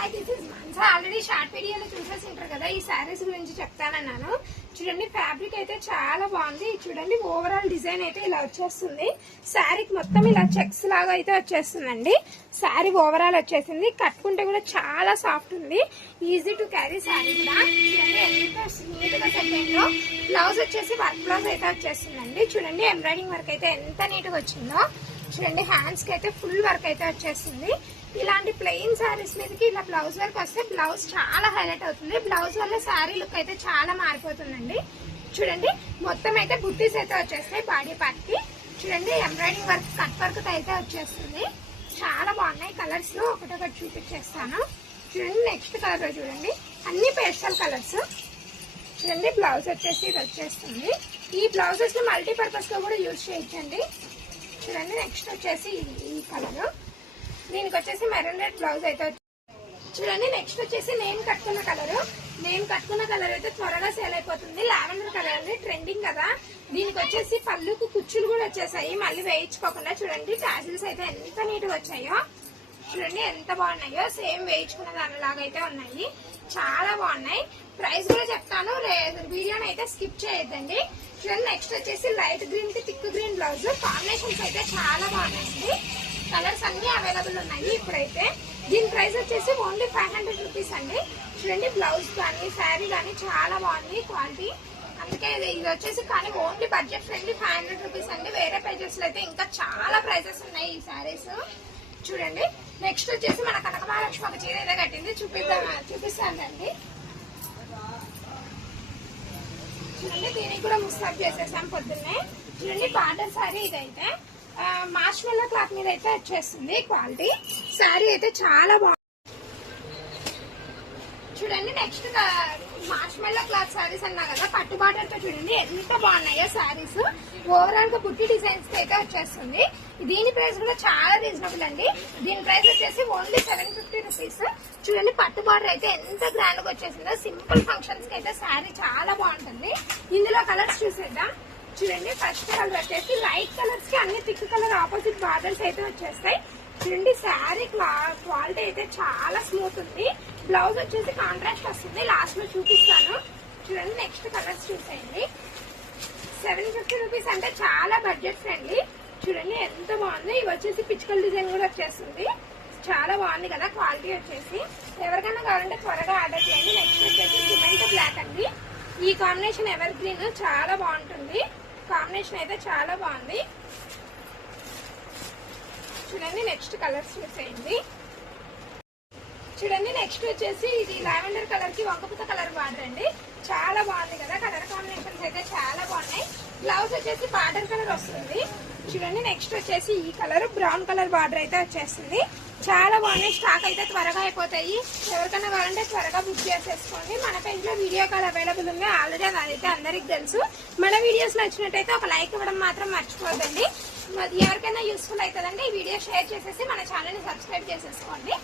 Hi this is Mansa. Already short వీడియోలో చూసేసింటారు కదా. ఈ శారీస్ గురించి చెప్తానన్నాను. చూడండి ఫ్యాబ్రిక్ అయితే చాలా బాగుంది. చూడండి ఓవరాల్ డిజైన్ అయితే ఇలా వచ్చేస్తుంది. శారీకి మొత్తం ఇలా చెక్స్ లాగా అయితే వచ్చేస్తుందండి. శారీ ఓవరాల్ వచ్చేసింది. కట్టుకుంటే కూడా చాలా సాఫ్ట్ ఉంది. ఈజీ టు క్యారీ శారీ కూడా. చూడండి ఎంత నీట్ గా సెట్ అయిందో. బ్లౌజ్ వచ్చేసి వర్క్ బ్లౌజ్ అయితే వచ్చేస్తుందండి. చూడండి ఎంబ్రాయిడింగ్ వర్క్ అయితే ఎంత నీట్ గా వచ్చిందో. చూడండి హ్యాండ్స్ కి అయితే ఫుల్ వర్క్ అయితే వచ్చేస్తుంది. ఇలాంటి ప్లెయిన్ శారీస్ మీదకి ఇలా బ్లౌజ్ వర్క్ వస్తే బ్లౌజ్ చాలా హైలైట్ అవుతుంది. బ్లౌజ్ వల్ల శారీ లుక్ అయితే చాలా మారిపోతుందండి. చూడండి మొత్తం అయితే బుట్టీస్ అయితే వచ్చేస్తాయి బాడీ పార్ట్ కి. చూడండి ఎంబ్రాయిడింగ్ వర్క్ కట్ వర్క్ అయితే వచ్చేస్తుంది. చాలా బాగున్నాయి. కలర్స్ లో ఒకటొకటి చూపించేస్తాను. చూడండి నెక్స్ట్ కలర్ లో చూడండి అన్ని పేస్టల్ కలర్స్. చూడండి బ్లౌజ్ వచ్చేసి ఇది వచ్చేస్తుంది. ఈ బ్లౌజెస్ ని మల్టీపర్పస్ లో కూడా యూజ్ చేయొచ్చండి. చూడండి నెక్స్ట్ వచ్చేసి ఈ కలర్. దీనికి వచ్చేసి మెరూన్ రెడ్ బ్లౌజ్ అయితే. చూడండి నెక్స్ట్ వచ్చేసి నేను కట్టుకున్న కలర్ అయితే త్వరగా సేల్ అయిపోతుంది. లావెండర్ కలర్ అండి, ట్రెండింగ్ కదా. దీనికి వచ్చేసి పళ్ళుకు కుచ్చులు కూడా వచ్చేసాయి. మళ్ళీ వేయించుకోకుండా చూడండి టాజిల్స్ అయితే ఎంత నీట్ గా వచ్చాయో. చూడండి ఎంత బాగున్నాయో. సేమ్ వేయించుకున్న దానిలాగా అయితే ఉన్నాయి. చాలా బాగున్నాయి. ప్రైస్ కూడా చెప్తాను, వీడియోని అయితే స్కిప్ చేయొద్దండి. చూడండి నెక్స్ట్ వచ్చేసి లైట్ గ్రీన్ కి థిక్ గ్రీన్ బ్లౌజ్. కాంబినేషన్స్ అయితే చాలా బాగున్నాయండి. కలర్స్ అన్ని అవైలబుల్ ఉన్నాయి ఇప్పుడైతే. దీని ప్రైస్ వచ్చేసి ఓన్లీ 500 రూపీస్ అండి. చూడండి బ్లౌజ్ కానీ శారీ కానీ చాలా బాగుంది క్వాలిటీ. అందుకే ఇది వచ్చేసి కానీ ఓన్లీ బడ్జెట్ ఫ్రెండ్లీ 500 రూపీస్ అండి. వేరే పేజెస్ లో అయితే ఇంకా చాలా ప్రైజెస్ ఉన్నాయి ఈ శారీస్. చూడండి నెక్స్ట్ వచ్చేసి మన కనకమహాలక్ష్మి ఒక చీర అయితే కట్టింది. చూపిస్తానండి. చూడండి దీనికి కూడా ముస్తాబ్ చేసేసాం పొద్దున్నే. చూడండి బార్డర్ శారీ ఇదైతే మార్ష్మెల్లో క్లాత్ మీద అయితే వచ్చేస్తుంది. క్వాలిటీ శారీ అయితే చాలా బాగుంది. చూడండి నెక్స్ట్ మార్ష్మెల్లో క్లాత్ శారీస్ అన్నా కదా, పట్టు బార్డర్ తో చూడండి ఎంత బాగున్నాయో శారీస్. ఓవరాల్ గా బుట్టి డిజైన్స్ అయితే వచ్చేస్తుంది. దీని ప్రైస్ కూడా చాలా రీజనబుల్ అండి. దీని ప్రైస్ వచ్చేసి ఓన్లీ 750 రూపీస్. చూడండి పట్టు బార్డర్ అయితే ఎంత గ్రాండ్ గా వచ్చేసిందో. సింపుల్ ఫంక్షన్స్ కి అయితే శారీ చాలా బాగుంటుంది. ఇందులో కలర్స్ చూసేద్దాం. చూడండి ఫస్ట్ కలర్ వచ్చేసి లైట్ కలర్స్ కి అన్ని థిక్ కలర్ ఆపోజిట్ బార్డర్స్ అయితే వచ్చేస్తాయి. చూడండి శారీ క్వాలిటీ అయితే చాలా స్మూత్ ఉంది. బ్లౌజ్ వచ్చేసి కాంట్రాస్ట్ వస్తుంది. లాస్ట్ లో చూపిస్తాను. చూడండి నెక్స్ట్ కలర్స్ చూసేయండి. 750 రూపీస్ అంటే చాలా బడ్జెట్ ఫ్రెండ్లీ. చూడండి ఎంత బాగుంది. ఇవి వచ్చేసి పిచ్కల్ డిజైన్ కూడా వచ్చేస్తుంది. చాలా బాగుంది కదా క్వాలిటీ వచ్చేసి. ఎవరికైనా కావాలంటే త్వరగా ఆర్డర్ చేయండి. నెక్స్ట్ వచ్చేసి సిమెంట్ బ్లాక్ అండి. ఈ కాంబినేషన్ ఎవర్ గ్రీన్ చాలా బాగుంటుంది. కాంబినేషన్ అయితే చాలా బాగుంది. చూడండి నెక్స్ట్ కలర్స్ చూసేయండి. చూడండి నెక్స్ట్ వచ్చేసి ఇది లావెండర్ కలర్ కి వంకపుత కలర్ బార్డర్ అండి. చాలా బాగుంది కదా. కలర్ కాంబినేషన్స్ అయితే చాలా బాగున్నాయి. బ్లౌజ్ వచ్చేసి బార్డర్ కలర్ వస్తుంది. చూడండి నెక్స్ట్ వచ్చేసి ఈ కలర్ బ్రౌన్ కలర్ బార్డర్ అయితే వచ్చేస్తుంది. చాలా బాగున్నాయి. స్టాక్ అయితే త్వరగా అయిపోతాయి. ఎవరికైనా కావాలంటే త్వరగా బుక్ చేసేసుకోండి. మన పేజ్ లో వీడియో కాల్ అవైలబుల్ ఉంది. ఆల్రెడీ అదైతే అందరికి తెలుసు. మన వీడియోస్ నచ్చినట్టయితే ఒక లైక్ ఇవ్వడం మాత్రం మర్చిపోదండి. ఎవరికైనా యూస్ఫుల్ అవుతుందండి. ఈ వీడియో షేర్ చేసేసి మన ఛానల్ ని సబ్స్క్రైబ్ చేసేసుకోండి.